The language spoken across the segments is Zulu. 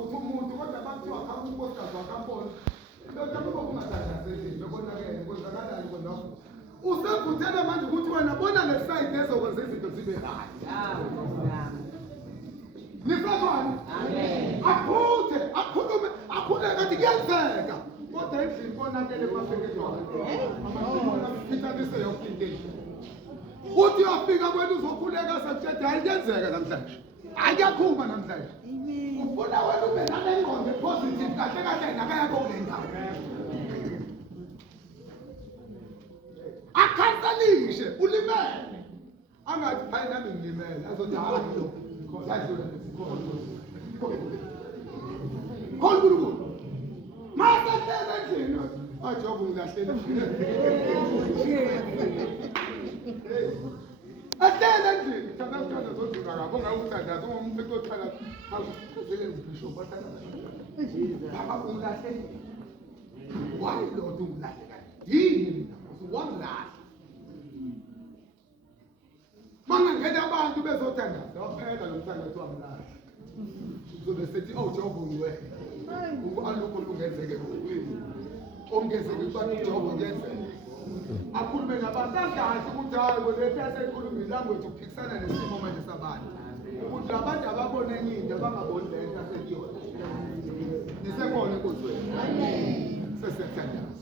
umuntu kodwa bathiwa akankosikazi wakampona into kuba kungathandazeli bekonakele kwenzakalani kona usebhuthele manje ukuthi wena bona lesayidi ezokwenza izinto zibe right nisazwana aphuthe akhulume akhulume kathi kuyenzeka kodwa endlini konakele mafekedwana amaphitanise yonke into uthi uyafika kwenu uzokhuleka sekutsheda hayi kuyenzeka namhlanje ayakhuma namhlanje ufuna wena ube nalengqondo positive kahle kahle nakayakho kule ndawo akhansalishe ulimele angathi hayi nami ngilimele azothi hayi lo kodwa khona mase hlele endlini ajobu ngilahlele ahlele endlini thandathanda zodula kabo ngawuthandaza ngomuntu othala awuzele ngisho bathanda baba unglahlele why lo unglahlele yini wanglahle mangangena abantu bezothandaza waphela lomthandazo wamlahle uzobe sethi awujobu ngiwe alukho lungenzeke kuwini ongezeke kwathi ujobu ngenzeke akhulume nabantu akahle ukuthi hayi wena yasekhuluma ilanguage ukuphikisana nesimo manje sabantu ukuthi abantu ababone enye into abangaboni le nto asekuyona nisebona enkozweni sesiyathandaza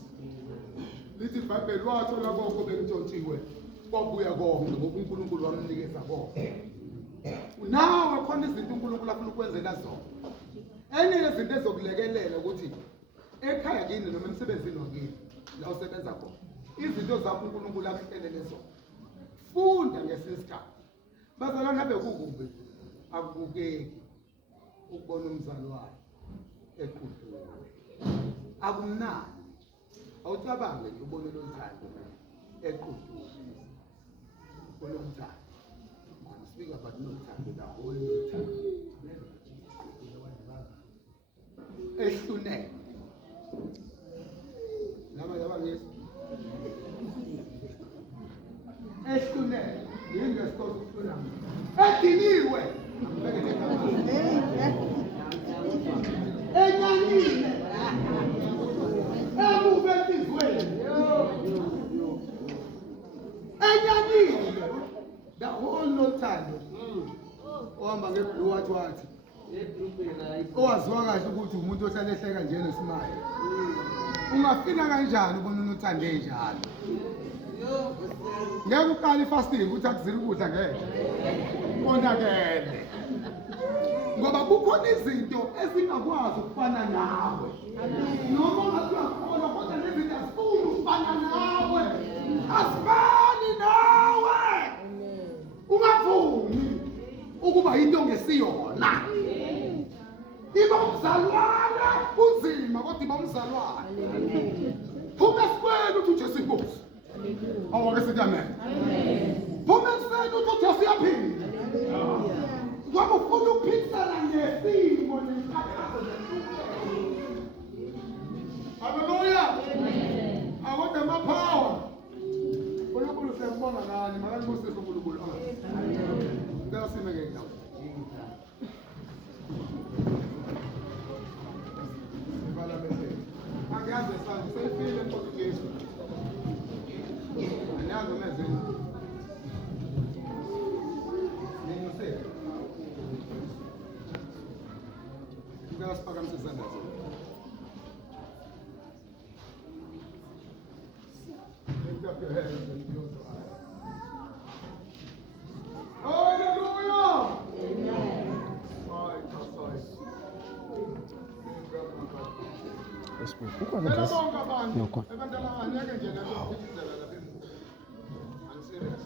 lithi ibhayibheli wathola konke bekutshontshiwe kwabuya konke ngoba uNkulunkulu wamnikeza konke nawe khona izinto uNkulunkulu afuna ukwenzela zona enye yezinto ezokulekelela ukuthi ekhaya kini noma emsebenzini wakini la usebenza khona izinto zakho uNkulunkulu akuhlelele zona funda ngesisikhathi bazalwane abe kukumbi akubukeki ukubona umzalwane eqhudula akumnandi awucabange nje ubone lo mthando eqhudula ubone umthando speak about no mthando the whole mthando ehlunene lama yabangezi ehlunene yini ngesikosi ukuhlula ediniwe enyanyile emuve entizweni enyanyile the whole nothando ohamba ngeblue wathi owaziwa kahle ukuthi umuntu ohlala ehleka nje nesimaya ungafika kanjani ubona unothande njalo ngeke uqale ifasting ukuthi akuzile ukudla ngeke konakele ngoba kukhona izinto ezingakwazi ukufana nawe noma ungathi uyakholwa kodwa lezinto azifuni ukufana nawe asifani nawe ungavumi ukuba into ngesiyona iba umzalwane kunzima kodwa iba umzalwane phuma esikwenu uthi uJesu inkosi awake sithi amen phuma esikwenu uthi uJesu uyaphila ngoba ufuna ukuphikisana nesimo nenkathazo haleluya awona amapower uNkulunkulu siyambonga ngani makangibusise uNkulunkulu ngicela sime ngendawo angazi esanje seyifile ePortuguese anyazi umezweni ningise ngicela siphakamise izandla zethu lift up your hands and close your eyes. Hallelujah! Amen. I'm serious.